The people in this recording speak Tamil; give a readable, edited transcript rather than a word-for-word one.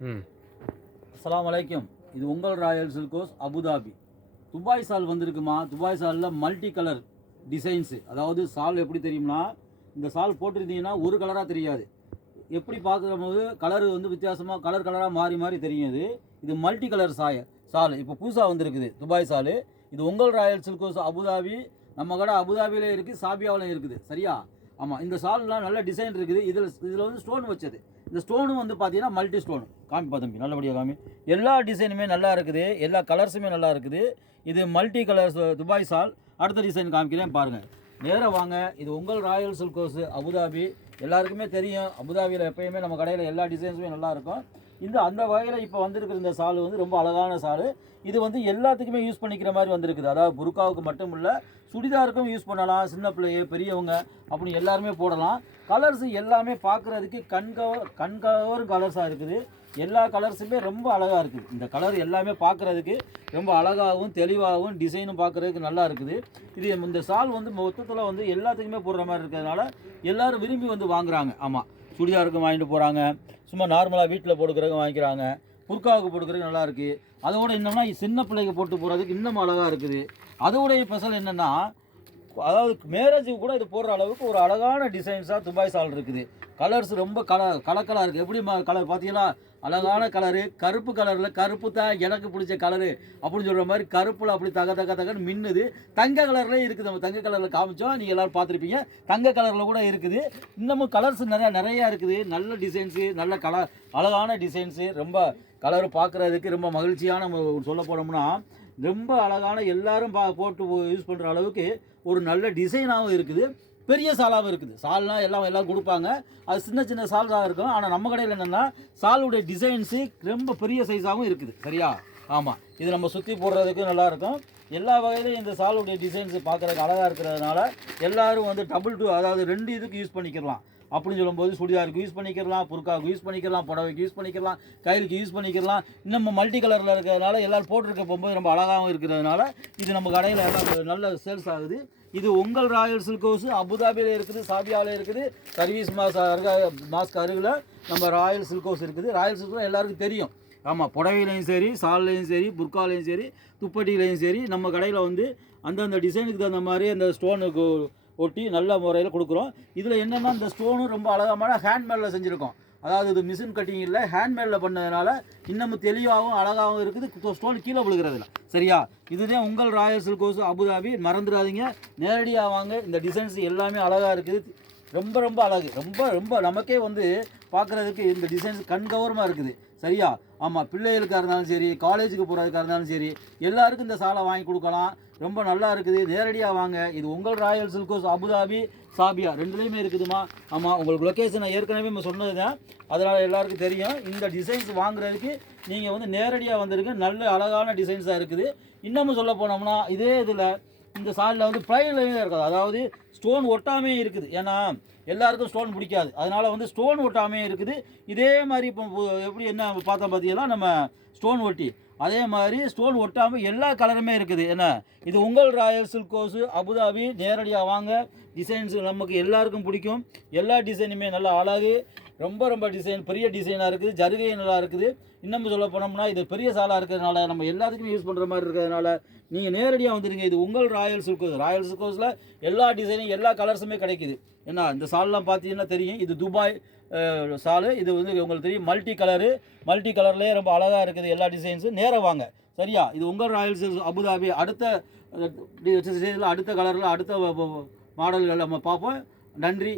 அஸ்ஸலாமு அலைக்கும். இது உங்கள் ராயல் சில்கோஸ் அபுதாபி. துபாய் சால் வந்திருக்குமா. துபாய் சாலில் மல்டி கலர் டிசைன்ஸு. அதாவது சால் எப்படி தெரியும்னா, இந்த சால் போட்டிருந்தீங்கன்னா ஒரு கலராக தெரியாது. எப்படி பார்க்குற போது கலர் வந்து வித்தியாசமாக கலராக மாறி மாறி தெரியும். இது மல்டி கலர் சால் இப்போ புதுசாக வந்திருக்குது துபாய் சால். இது உங்கள் ராயல் சில்கோஸ் அபுதாபி. நம்ம கடை அபுதாபியிலே இருக்குது, சாபியாவிலையும் இருக்குது. சரியா? ஆமாம். இந்த சால்லாம் நல்ல டிசைன் இருக்குது. இதில் வந்து ஸ்டோன் வச்சது. இந்த ஸ்டோனும் வந்து பார்த்தீங்கன்னா மல்டி ஸ்டோன். காமிப்பா தம்பி, நல்லபடியாக காமி. எல்லா டிசைனுமே நல்லா இருக்குது, எல்லா கலர்ஸுமே நல்லா இருக்குது. இது மல்டி கலர்ஸ் துபாய் சால். அடுத்த டிசைன் காமிக்கிறேன் பாருங்கள். நேராக வாங்க. இது உங்கள் ராயல் சில்கோஸ் அபுதாபி. எல்லாருக்குமே தெரியும், அபுதாபியில் எப்பயுமே நம்ம கடையில் எல்லா டிசைன்ஸுமே நல்லாயிருக்கும். அந்த வகையில் இப்போ வந்திருக்கிற இந்த சால் வந்து ரொம்ப அழகான சால். இது வந்து எல்லாத்துக்குமே யூஸ் பண்ணிக்கிற மாதிரி வந்திருக்குது. அதாவது புர்காவுக்கு மட்டும் இல்லை, சுடிதாருக்கும் யூஸ் பண்ணலாம். சின்ன பிள்ளைய பெரியவங்க அப்படி எல்லாருமே போடலாம். கலர்ஸ் எல்லாமே பார்க்குறதுக்கு கண்கவரும் கலர்ஸாக இருக்குது. எல்லா கலர்ஸுமே ரொம்ப அழகாக இருக்குது. இந்த கலர் எல்லாமே பார்க்குறதுக்கு ரொம்ப அழகாகவும் தெளிவாகவும் டிசைனும் பார்க்குறதுக்கு நல்லா இருக்குது. இந்த சால் வந்து மொத்தத்தில் வந்து எல்லாத்துக்குமே போடுற மாதிரி இருக்கிறதுனால எல்லோரும் விரும்பி வந்து வாங்குகிறாங்க. ஆமாம், சுடிதாருக்கும் வாங்கிட்டு போகிறாங்க, சும்மா நார்மலாக வீட்டில் போட்டுக்கிறதுக்கு வாங்கிக்கிறாங்க, புர்காவுக்கு போட்டுக்கிறதுக்கு நல்லாயிருக்கு. அதோடு என்னென்னா சின்ன பிள்ளைக்கு போட்டு போகிறதுக்கு இன்னும் அழகாக இருக்குது. அதோடைய ஸ்பெஷல் என்னென்னா, அதாவது மேரேஜுக்கு கூட இது போடுற அளவுக்கு ஒரு அழகான டிசைன்ஸாக துபாய் சால் இருக்குது. கலர்ஸ் ரொம்ப கலக்கலாக இருக்குது. எப்படி கலர் பார்த்தீங்கன்னா அழகான கலரு, கருப்பு கலரில் கருப்பு தான் எனக்கு பிடிச்ச கலரு அப்படின்னு சொல்கிற மாதிரி கருப்பில் அப்படி தகன்னு மின்னுது. தங்க கலர்லேயே இருக்குது. நம்ம தங்க கலரில் காமிச்சோம், நீங்கள் எல்லோரும் பார்த்துருப்பீங்க. தங்க கலரில் கூட இருக்குது. இன்னமும் கலர்ஸ் நிறையா இருக்குது. நல்ல டிசைன்ஸு, நல்ல அழகான டிசைன்ஸு. ரொம்ப கலர் பார்க்குறதுக்கு ரொம்ப மகிழ்ச்சியான சொல்ல போனோம்னா ரொம்ப அழகான, எல்லாரும் போட்டு யூஸ் பண்ணுற அளவுக்கு ஒரு நல்ல டிசைனாகவும் இருக்குது. பெரிய சாலாகவும் இருக்குது. சால்னால் எல்லாம் கொடுப்பாங்க, அது சின்ன சின்ன சால்ஸாக இருக்கும். ஆனால் நம்ம கடையில் என்னென்னா சாலுடைய டிசைன்ஸு ரொம்ப பெரிய சைஸாகவும் இருக்குது. சரியா? ஆமாம். இது நம்ம சுற்றி போடுறதுக்கு நல்லாயிருக்கும். எல்லா வகையிலும் இந்த சாலுடைய டிசைன்ஸு பார்க்குறதுக்கு அழகாக இருக்கிறதுனால எல்லோரும் வந்து அதாவது 2 இதுக்கு யூஸ் பண்ணிக்கலாம். அப்படின்னு சொல்லும்போது சுடிதாருக்கு யூஸ் பண்ணிக்கலாம், புர்காவுக்கு யூஸ் பண்ணிக்கலாம், புடவைக்கு யூஸ் பண்ணிக்கலாம், கைலுக்கு யூஸ் பண்ணிக்கலாம். இன்னும் மல்டி கலரில் இருக்கிறதுனால எல்லோரும் போட்டிருக்க போகும்போது ரொம்ப அழகாகவும் இருக்கிறதுனால இது நம்ம கடையில் எல்லாம் நல்ல சேல்ஸ் ஆகுது. இது உங்கள் ராயல் சில்கோஸ் அபுதாபியில் இருக்குது, சாபியாவில் இருக்குது. சர்வீஸ் மாஸ்க் அருகில் நம்ம ராயல் சில்கோஸ் இருக்குது. ராயல் சில்கோஸ் எல்லாருக்கும் தெரியும். ஆமாம், புடவையிலையும் சரி, சால்லையும் சரி, புர்காலையும் சரி, துப்பட்டிலையும் சரி, நம்ம கடையில் வந்து அந்தந்த டிசைனுக்கு தகுந்த மாதிரி அந்த ஸ்டோனுக்கு ஒட்டி நல்ல முறையில் கொடுக்குறோம். இதில் என்னென்னா இந்த ஸ்டோனும் ரொம்ப அழகான ஹேண்ட்மேடில் செஞ்சுருக்கோம். அதாவது இது மிஷின் கட்டிங் இல்லை, ஹேண்ட்மேடில் பண்ணதுனால இன்னமும் தெளிவாகவும் அழகாகவும் இருக்குது. ஸ்டோன் கீழே விழுகிறதில்ல. சரியா? இதுதான் உங்கள் ராயல் சில்கோஸ் அபுதாபி. மறந்துடாதீங்க, நேரடியாக வாங்க. இந்த டிசைன்ஸ் எல்லாமே அழகாக இருக்குது. ரொம்ப ரொம்ப அழகு. ரொம்ப நமக்கே வந்து பார்க்குறதுக்கு இந்த டிசைன்ஸ் கண்கவரமாக இருக்குது. சரியா? ஆமாம், பிள்ளைகளுக்காக இருந்தாலும் சரி, காலேஜுக்கு போகிறதுக்காக இருந்தாலும் சரி, எல்லாருக்கும் இந்த சாலை வாங்கி கொடுக்கலாம். ரொம்ப நல்லா இருக்குது. நேரடியாக வாங்க. இது உங்கள் ராயல் சில்கோஸ் அபுதாபி, சாபியா ரெண்டுலேயுமே இருக்குதுமா. ஆமாம், உங்களுக்கு லொக்கேஷன் ஏற்கனவே நம்ம சொன்னது தான், அதனால் எல்லாருக்கும் தெரியும். இந்த டிசைன்ஸ் வாங்குறதுக்கு நீங்கள் வந்து நேரடியாக வந்துருக்கு. நல்ல அழகான டிசைன்ஸாக இருக்குது. இன்னமும் சொல்ல போனோம்னா இதே இதில் இந்த சாலில் வந்து ப்ளைலையும் இருக்காது. அதாவது ஸ்டோன் ஒட்டாமே இருக்குது. ஏன்னா எல்லாருக்கும் ஸ்டோன் பிடிக்காது, அதனால் வந்து ஸ்டோன் ஒட்டாமே இருக்குது. இதே மாதிரி இப்போ எப்படி என்ன பார்த்தோம் பார்த்தீங்கன்னா நம்ம ஸ்டோன் ஒட்டி, அதே மாதிரி ஸ்டோன் ஒட்டாமல் எல்லா கலருமே இருக்குது. என்ன, இது உங்கள் ராயல் சில்கோஸு அபுதாபி. நேரடியாக வாங்க. டிசைன்ஸ் நமக்கு எல்லாருக்கும் பிடிக்கும். எல்லா டிசைனுமே நல்லா அழகு. ரொம்ப டிசைன் பெரிய டிசைனாக இருக்குது. ஜருகை நல்லா இருக்குது. இன்னும் சொல்ல போனோம்னா இது பெரிய சாலாக இருக்கிறதுனால நம்ம எல்லாத்துக்குமே யூஸ் பண்ணுற மாதிரி இருக்கிறதுனால நீங்கள் நேரடியாக வந்துடுங்க. இது உங்கள் ராயல் சில்கோஸ். ராயல் சில்கோஸில் எல்லா டிசைனும் எல்லா கலர்ஸுமே கிடைக்குது. ஏன்னா இந்த சால்லாம் பார்த்தீங்கன்னா தெரியும், இது துபாய் சாலு. இது வந்து உங்களுக்கு தெரியும் மல்டி கலர்லேயே ரொம்ப அழகாக இருக்குது. எல்லா டிசைன்ஸும் நேராக வாங்க. சரியா? இது உங்கள் ராயல் சில்கோஸ் அபுதாபி. அடுத்த கலரில் அடுத்த மாடல்கள் நம்ம பார்ப்போம். நன்றி.